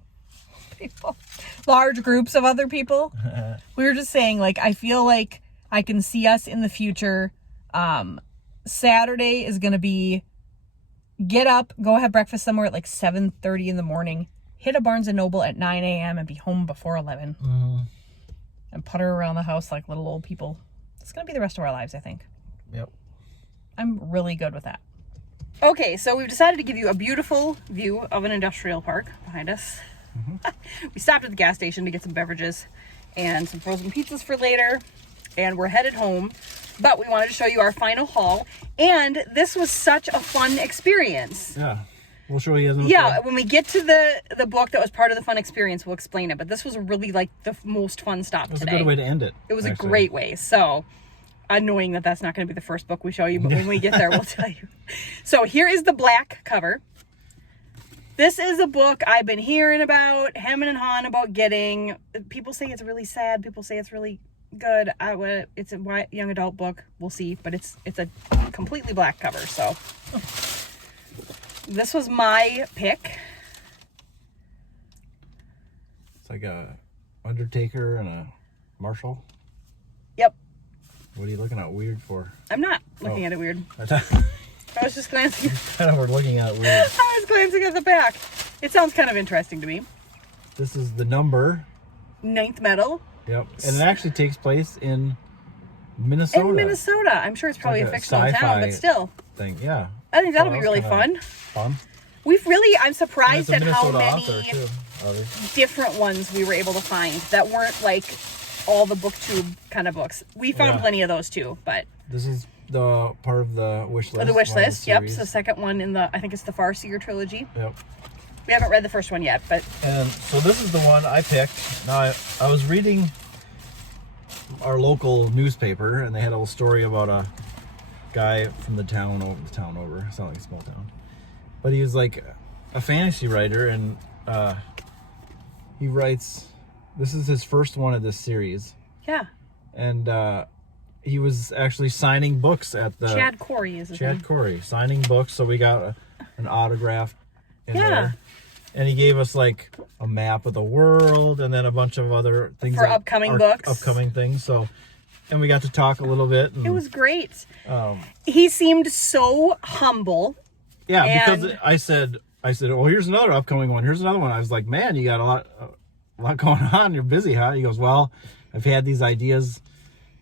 Large groups of other people. We were just saying, like, I feel like I can see us in the future. Saturday is going to be get up, go have breakfast somewhere at like 7:30 in the morning, hit a Barnes & Noble at 9 a.m. and be home before 11. Mm-hmm. And putter around the house like little old people. It's going to be the rest of our lives, I think. Yep. I'm really good with that. Okay, so we've decided to give you a beautiful view of an industrial park behind us. Mm-hmm. We stopped at the gas station to get some beverages and some frozen pizzas for later. And we're headed home. But we wanted to show you our final haul. And this was such a fun experience. Yeah. We'll show you. When we get to the book that was part of the fun experience, we'll explain it. But this was really like the most fun stop today. It was a good way to end it. It was a great way. So, annoying that that's not going to be the first book we show you, but when we get there, we'll tell you. So here is the black cover. This is a book I've been hearing about, hemming and hawing about getting. People say it's really sad. People say it's really good. It's a young adult book. We'll see, but it's a completely black cover. So. This was my pick. It's like a Undertaker and a Marshall. Yep. What are you looking at weird for? I'm not looking at it weird. I was just glancing. I know we're looking at it weird. I was glancing at the back. It sounds kind of interesting to me. This is the number. 9th medal. Yep. And it actually takes place in Minnesota. In Minnesota. I'm sure it's probably like a a fictional town, sci-fi but still. thing, yeah. I think that'll So be that really was fun. Fun. I'm surprised And at it's a how Minnesota many author, too, others. different ones we were able to find that weren't like all the booktube kind of books. We found plenty of those too, but this is the part of the wish list. the wish list, yep. Series. So the second one in I think it's the Farseer trilogy. Yep. We haven't read the first one yet, but And so this is the one I picked. Now I was reading our local newspaper, and they had a little story about a guy from the town over. It's not like a small town, but he was like a fantasy writer, and he writes. This is his first one of this series. yeah. And he was actually signing books at the Chad Corey is his name. Chad Corey signing books. So we got an autograph in Yeah. there. And he gave us like a map of the world and then a bunch of other things For upcoming books. Upcoming things. So, and we got to talk a little bit. And, It was great. Um, He seemed so humble. yeah, And- because I said, well, here's another upcoming one. Here's another one. I was like, man, you got a lot going on. You're busy, huh? He goes, well, I've had these ideas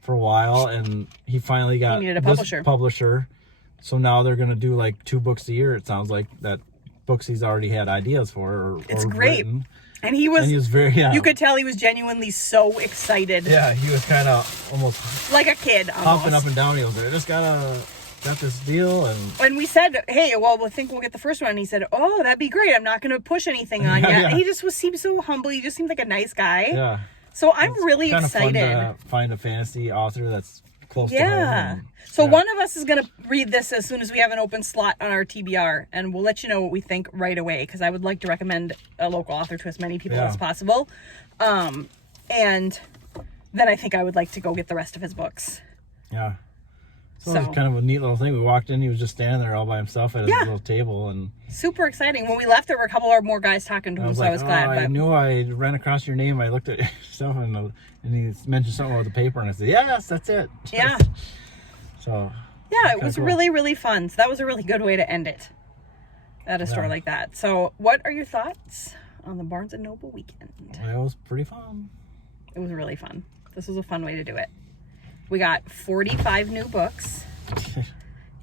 for a while, and he finally got He needed a this publisher. So now they're going to do like 2 books a year. It sounds like that books he's already had ideas for. It's or great. written. And he was very, you could tell he was genuinely so excited. Yeah, he was kind of almost Like a kid almost. hopping up and down. He was like, I just got this deal. And we said, hey, well, we think we'll get the first one. And he said, oh, that'd be great. I'm not going to push anything on you. Yeah. And he just seemed so humble. He just seemed like a nice guy. yeah. So I'm really Kind excited. of fun to find a fantasy author that's close to Yeah. home. So one of us is going to read this as soon as we have an open slot on our TBR, and we'll let you know what we think right away, because I would like to recommend a local author to as many people as possible. And then I think I would like to go get the rest of his books. Yeah. So it was kind of a neat little thing. We walked in, he was just standing there all by himself at his Yeah. little table, and Super exciting. When we left, there were a couple of more guys talking to him, so I was glad. I But knew I ran across your name. I looked at your stuff, and he mentioned something about the paper, and I said, yes, that's it. yeah. So Yeah, it was cool. really, really fun. So that was a really good way to end it at a store like that. So what are your thoughts on the Barnes & Noble weekend? it was pretty fun. It was really fun. This was a fun way to do it. We got 45 new books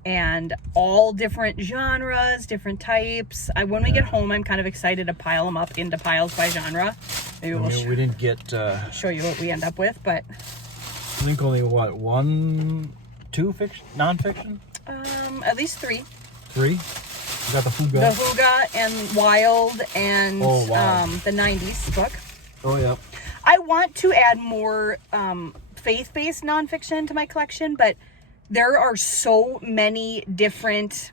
and all different genres, different types. When we get home, I'm kind of excited to pile them up into piles by genre. Maybe we'll We didn't get, show you what we end up with, but I think only, 2 fiction, non-fiction? at least 3. 3? We got the Fuga. The Huga and Wild and the 90s book. Oh, yeah. I want to add more faith-based nonfiction to my collection, but there are so many different,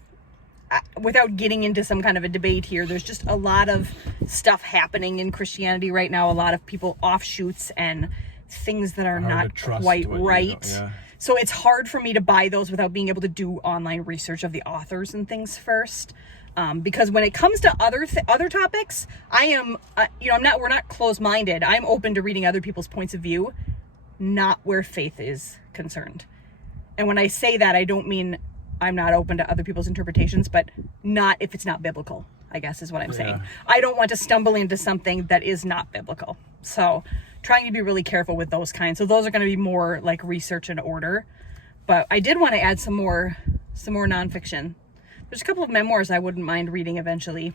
without getting into some kind of a debate here, there's just a lot of stuff happening in Christianity right now, a lot of people offshoots and things that are not quite right. Yeah. So it's hard for me to buy those without being able to do online research of the authors and things first. Because when it comes to other topics, I am, we're not closed-minded. I'm open to reading other people's points of view, not where faith is concerned. And when I say that, I don't mean I'm not open to other people's interpretations, but not if it's not biblical, I guess is what I'm saying. I don't want to stumble into something that is not biblical. So trying to be really careful with those kinds. So those are going to be more like research and order. But I did want to add some more nonfiction. There's a couple of memoirs I wouldn't mind reading eventually.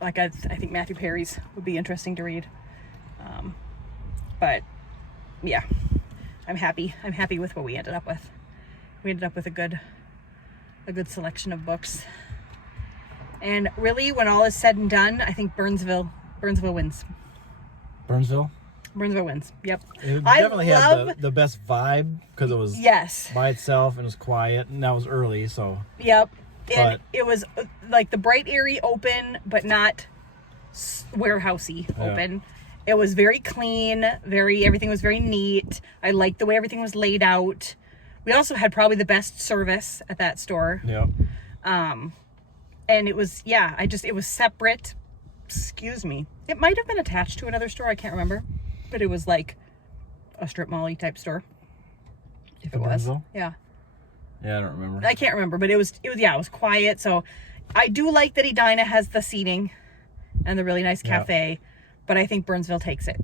Like I think Matthew Perry's would be interesting to read. But yeah, I'm happy. I'm happy with what we ended up with. We ended up with a good selection of books. And really, when all is said and done, I think Burnsville wins. Burnsville wins. Yep. It definitely had the best vibe because it was by itself and it was quiet, and that was early. So yep. And it was like the bright, airy open, but not warehousey open. It was very clean. Everything was very neat. I liked the way everything was laid out. We also had probably the best service at that store. Yeah. And it was it was separate. Excuse me. It might have been attached to another store. I can't remember, but it was like a strip mall-y type store. If it was, Burnsville? yeah. Yeah, I don't remember. I can't remember, but it was quiet. So I do like that Edina has the seating and the really nice cafe, but I think Burnsville takes it.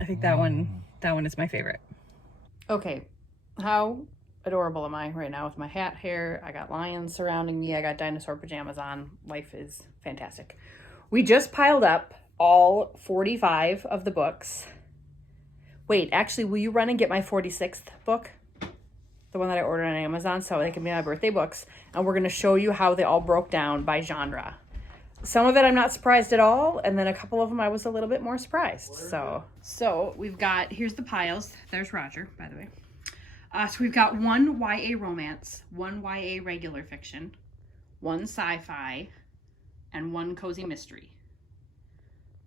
I think that one is my favorite. Okay, how adorable am I right now with my hat hair? I got lions surrounding me. I got dinosaur pajamas on. Life is fantastic. We just piled up all 45 of the books. Wait, actually, will you run and get my 46th book? The one that I ordered on Amazon, so they can be my birthday books. And we're going to show you how they all broke down by genre. Some of it I'm not surprised at all, and then a couple of them I was a little bit more surprised. So we've got, here's the piles. There's Roger, by the way. So we've got one YA romance, one YA regular fiction, one sci-fi, and one cozy mystery.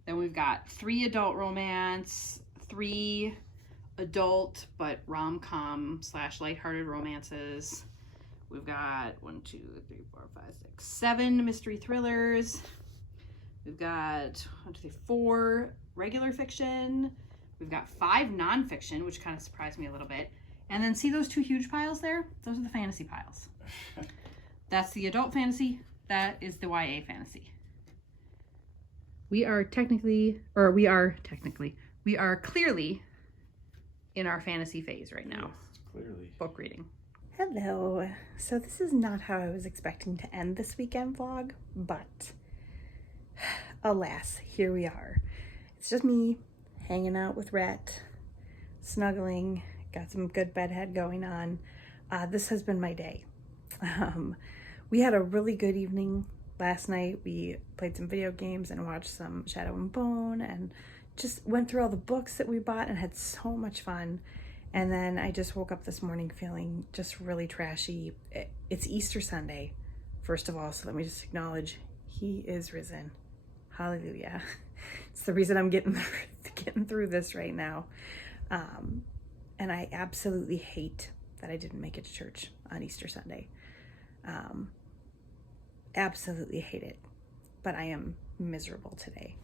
Then we've got 3 adult romance, 3 adult but rom-com / lighthearted romances. We've got 1, 2, 3, 4, 5, 6, 7 mystery thrillers. We've got 1, 2, 3, 4 regular fiction. We've got 5 nonfiction, which kind of surprised me a little bit. And then see those 2 huge piles there? Those are the fantasy piles. That's the adult fantasy. That is the YA fantasy. We are clearly in our fantasy phase right now. Yes, clearly. Book reading. Hello. So this is not how I was expecting to end this weekend vlog, but alas, here we are. It's just me hanging out with Rhett, snuggling, got some good bedhead going on. This has been my day. We had a really good evening last night. We played some video games and watched some Shadow and Bone and just went through all the books that we bought and had so much fun. And then I just woke up this morning feeling just really trashy. It's Easter Sunday, first of all, so let me just acknowledge he is risen. Hallelujah. It's the reason I'm getting through this right now. And I absolutely hate that I didn't make it to church on Easter Sunday. Absolutely hate it. But I am miserable today.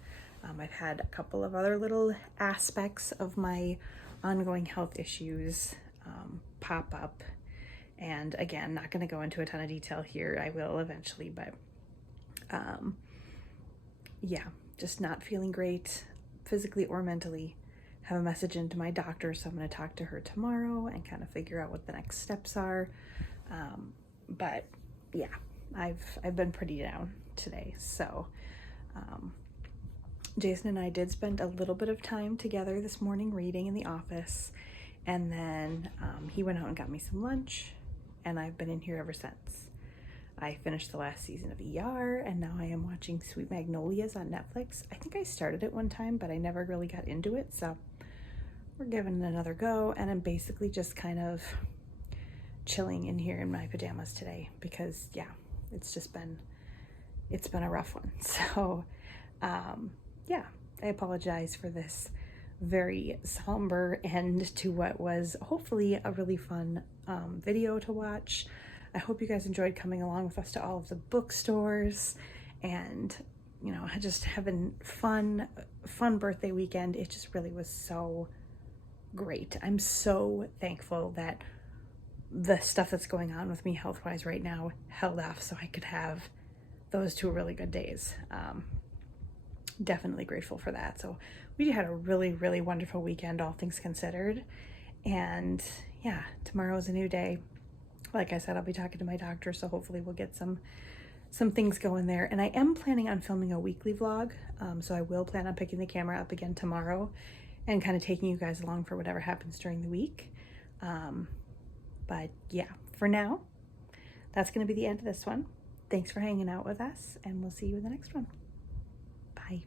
I've had a couple of other little aspects of my ongoing health issues pop up. And again, not going to go into a ton of detail here. I will eventually, but yeah, just not feeling great physically or mentally. Have a message into my doctor, so I'm going to talk to her tomorrow and kind of figure out what the next steps are. But yeah, I've been pretty down today. So Jason and I did spend a little bit of time together this morning reading in the office, and then he went out and got me some lunch, and I've been in here ever since. I finished the last season of ER, and now I am watching Sweet Magnolias on Netflix. I think I started it one time, but I never really got into it, so we're giving it another go, and I'm basically just kind of chilling in here in my pajamas today because, yeah, it's been a rough one. So, yeah, I apologize for this very somber end to what was hopefully a really fun video to watch. I hope you guys enjoyed coming along with us to all of the bookstores and, you know, just having fun birthday weekend. It just really was so great. I'm so thankful that the stuff that's going on with me health-wise right now held off so I could have those 2 really good days. Definitely grateful for that. So we had a really, really wonderful weekend, all things considered. And yeah, tomorrow's a new day. Like I said, I'll be talking to my doctor, so hopefully we'll get some things going there. And I am planning on filming a weekly vlog, so I will plan on picking the camera up again tomorrow and kind of taking you guys along for whatever happens during the week. But yeah, for now, that's going to be the end of this one. Thanks for hanging out with us, and we'll see you in the next one. Bye.